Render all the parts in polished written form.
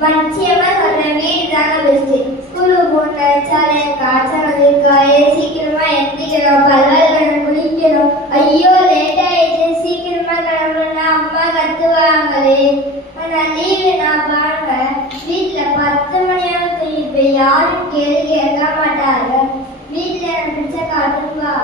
நிச்சயமா சொல்றேன், வீடு தாங்க பெஸ்ட். ஸ்கூலுக்கு போன நினைச்சாலே காய்ச்சல் வந்திருக்காயே, சீக்கிரமா எந்திக்கணும், பல்வாய் குளிக்கணும். ஐயோ லேட் ஆயிடுச்சு, சீக்கிரமா கிளம்புனா அம்மா கத்துவாங்களே. நான் லீவு நான் பாருங்க, வீட்டுல 10 மணியாக தூங்கிப்பேன், யாரும் கேள்வி கேட்க மாட்டாங்க. வீட்டுல எனக்கு பிடிச்ச காட்டுவா,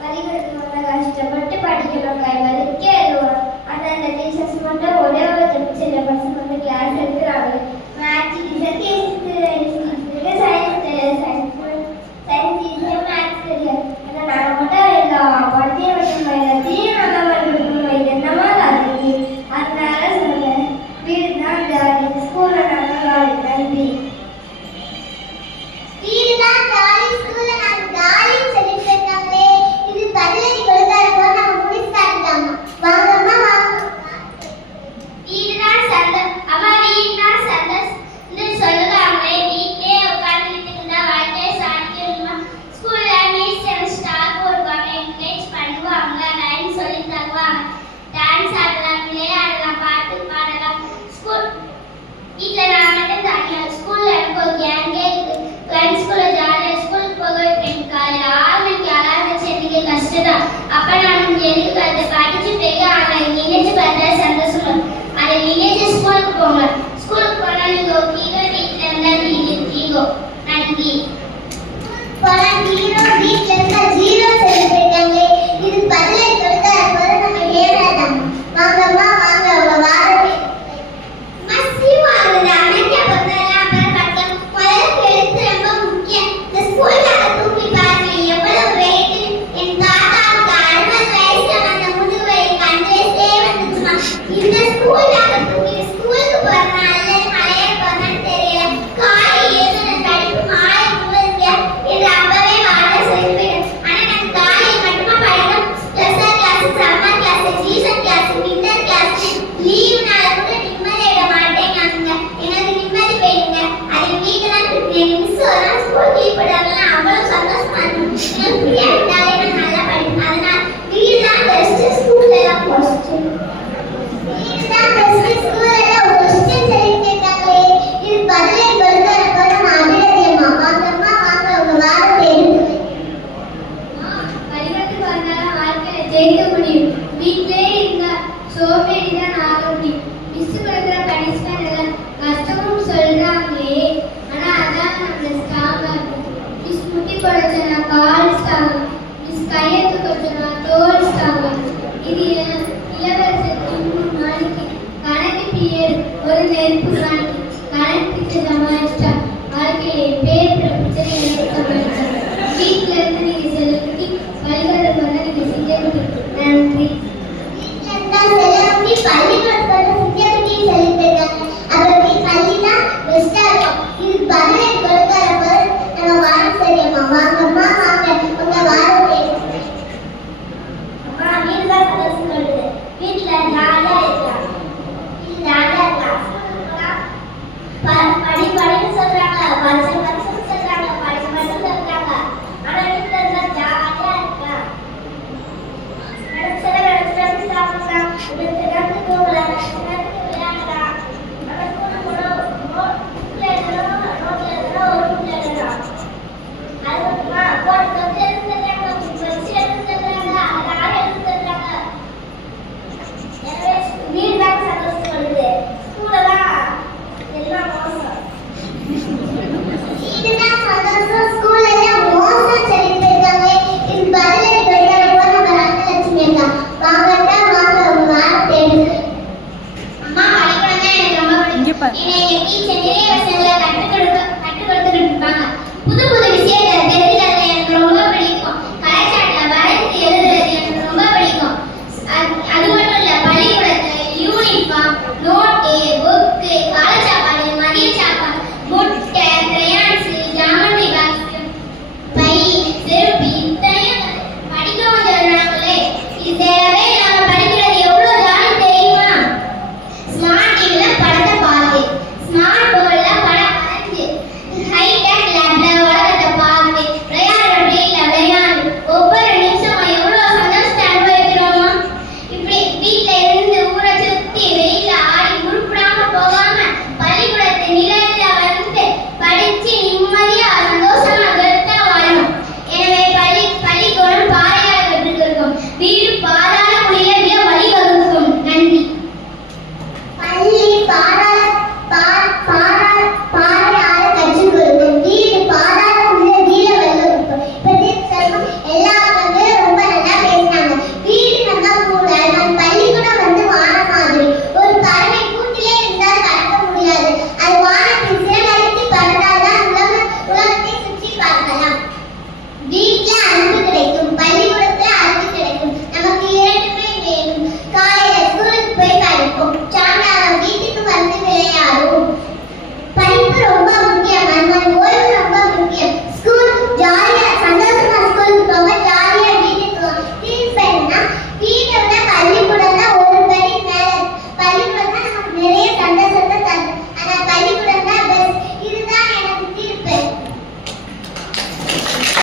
பள்ளிக்கூடத்துக்கு வந்த கஷ்டப்பட்டு படிக்கணும், கை வலிக்க எழுதுவோம். ஆனால் அந்த டீச்சர்ஸ் மட்டும் ஒரே ஒரு சில பசங்க வந்து கிளாஸ் எடுக்கிறாங்க. Maths teacher science teacher maths தெரியாது. ஆனால் நாங்கள் மட்டும் எல்லா பள்ளியும் எல்லாத்தையும் நல்லா படிக்கணும். இது என்னமா அதுக்கு அதனால சொல்றேன், வீடு தான் ஜாலி, ஸ்கூல்ல நாங்கள் ஜாலி. நன்றி. வீடு தான் ஜாலி, ஸ்கூல்ல நாங்கள் ஜாலின்னு சொல்லிட்டு இருக்காங்களே. இது பதிலடி கொடுக்காதப்போ நம்ம முடிச்சாங்க. வாங்கம்மா வாங்க. வீடுதான் சண்டை, அம்மா வீடுதான் சண்டைன்னு சொல்லுவாங்களே. வீட்டிலே உட்காந்துக்கிட்டு இருந்தா வாழ்க்கையை சாதிக்கணுமா? ஸ்கூல்ல மிஸ் எனக்கு ஸ்டார் போடுவாங்க, என்கரேஜ் பண்ணுவாங்க, லைன் சொல்லி தருவாங்க. டான்ஸ் ஆடலாம், விளையாடலாம், பாட்டு பாடலாம். ஸ்கூல் வீட்டில் நான் மட்டும் தனியாக, ஸ்கூல்ல எனக்கு ஒரு கேங்கே இருக்கு. ஃப்ரெண்ட்ஸ் கூட ஜாலியாக ஸ்கூலுக்கு போக வைக்கிறேன். காலையில் 6 மணிக்கு அலாரம் வச்சு எனக்கு கஷ்டம் தான். அப்போ நான் எதுக்கு அதை படிச்சு பெரிய ஆனால் நினைச்சு பார்த்தா சந்தோஷம். அதை நினைச்சு ஸ்கூலுக்கு போங்க. ஸ்கூலுக்கு போனால் நீங்கள் ஒரு ஹீரோ, வீட்டில் இருந்தால் நீங்கள் ஜீரோ. நன்றி. போனா ஹீரோ, வீட்ல இருந்தா ஜீரோ சொல்லிட்டு இருக்காங்களே. இது பதிலடி கொடுக்காதப்போ நம்ம ஏறாதாம். வாங்கம்மா வாங்க, உங்க வாரத்தை மஸ்தி வாங்குறது அன்னைக்கு பொறுத்தவரை அப்புறம் பார்க்கலாம். முதல்ல எழுத்து ரொம்ப முக்கியம். இந்த ஸ்கூல்ல தூக்கி பாருங்க, எவ்வளவு வெயிட். என் தாத்தாவுக்கு 60 வயசுல வந்த முதுகு வலி கண் வயசுலே வந்துச்சுமா. இந்த ஸ்கூல்ல தூக்கி ஸ்கூலுக்கு போறேன் அல்லது மலையாள போறேன்னு தெரியல. காலை ஏழு படிப்பு மாலை முழுங்க என்று அப்பவே வாழ சொல்லிவிடும். ஆனா நான் காலையில் மட்டுமா படிக்கணும். Special class, summer class, season class, winter class, leave நாள கூட நிம்மதி விட மாட்டேங்க. எனக்கு நிம்மதி வேணுங்க. அது வீட்டுல தான் எங்க மிஸ் ஒரு நாள் ஸ்கூல் லீவ் போட்டாங்கன்னா அவ்வளவு சந்தோஷமா இருக்கும். எனக்கு ஃப்ரீயா இருந்தாலே நான் நல்லா படிப்பேன். அதனால வீடு தான் பெஸ்ட், ஸ்கூல்ல எல்லாம் போஸ்ட். வீடு தான் பெஸ்ட், ஸ்கூல்ல எல்லாம் ஒஸ்ட்னு சொல்லிட்டு இருக்காங்களே. இது பதிலடி கொடுக்காதப்போ நம்ம அபிரதியம்மா. வாங்கம்மா வாங்க, உங்க வாரத்தை எடுத்து பள்ளிக்கூடத்துக்கு வந்தாலும் வாழ்க்கையில ஜெயிக்க முடியும். வீட்டிலே இருந்தா சோம்பேறி தான் ஆக முடியும். மிஸ் கொடுக்குற பனிஷ்மெண்ட் எல்லாம் கஷ்டமும் சொல்றாங்களே, ஆனா அதான் நம்மள ஸ்ட்ராங்கா இருக்கும். மிஸ் முட்டி போட சொன்னா கால் ஸ்ட்ராங், மிஸ் கையெழுத்து கொஞ்சம் தோல் ஸ்ட்ராங். இது இளவரசர் இன்னும் நாளைக்கு கணக்கு பிரியர் ஒரு நெருப்பு காணிக்கு கணக்கு சமாளிச்சா வாழ்க்கையிலே பேர் பிரச்சனை சமாளிச்சாங்க. வீட்டுல இருந்து நீங்க செல்லுபடி, பள்ளிக்கூடம் போனா நீங்க செஞ்சபடி. நன்றி. வீட்ல இருந்தா செல்லப்படி, பள்ளிக்கூடத்தோட சிங்கப்பட்டின்னு சொல்லிட்டு இருக்காங்க. அப்புறம் பள்ளி தான் பெஸ்டா இருக்கும். இது பதிலடி கொடுக்காதப்போ நம்ம வாரம் சரியம்மா. வாங்கம்மா வாங்க, உங்க வாரத்தை எடுத்து அம்மா வீடு தான் சந்தோஷம் சொல்லுது. வீட்டுல ஜாலியா இருக்கலாம், வீட்டுல ஜாலியா இருக்கலாம். படின்னு சொல்றாங்க, படிச்சு சொல்றாங்க, படிச்சு சொல்றாங்க. ஆனா வீட்டுல இருந்தா ஜாலியா இருக்கலாம். நடந்து சாப்பிடலாம், நடந்து தூங்கலாம், நடந்து விளையாடலாம். நம்ம ஸ்கூல்ல போனா ரோட்ல எழுதணும், ஒரு ரூட்ல எழுதலாம். அது மட்டுமா போட்டு வந்து எழுதுறாங்க, வச்சு எழுதுறாங்க, அழகாக எழுதுறாங்க. எனவே வீடு தான் சந்தோஷம் சொல்லுது. ஸ்கூலெல்லாம் எல்லாம் மோசம். வீடு தான் சந்தோஷம், ஸ்கூல்ல எல்லாம் மோசம் சொல்லிட்டு இருக்காங்க. இது பதிலடி கொடுக்காதப்போ நம்ம ராஜலட்சுமி அக்கா. வாங்கட்டா வாங்க, உங்க வாரத்தை எடுத்து அம்மா பள்ளிக்கூடம் தான் எனக்கு ரொம்ப பிடிக்கும். என்னை எங்க டீச்சர் நிறைய விஷயங்களை கற்றுக் கொடுக்க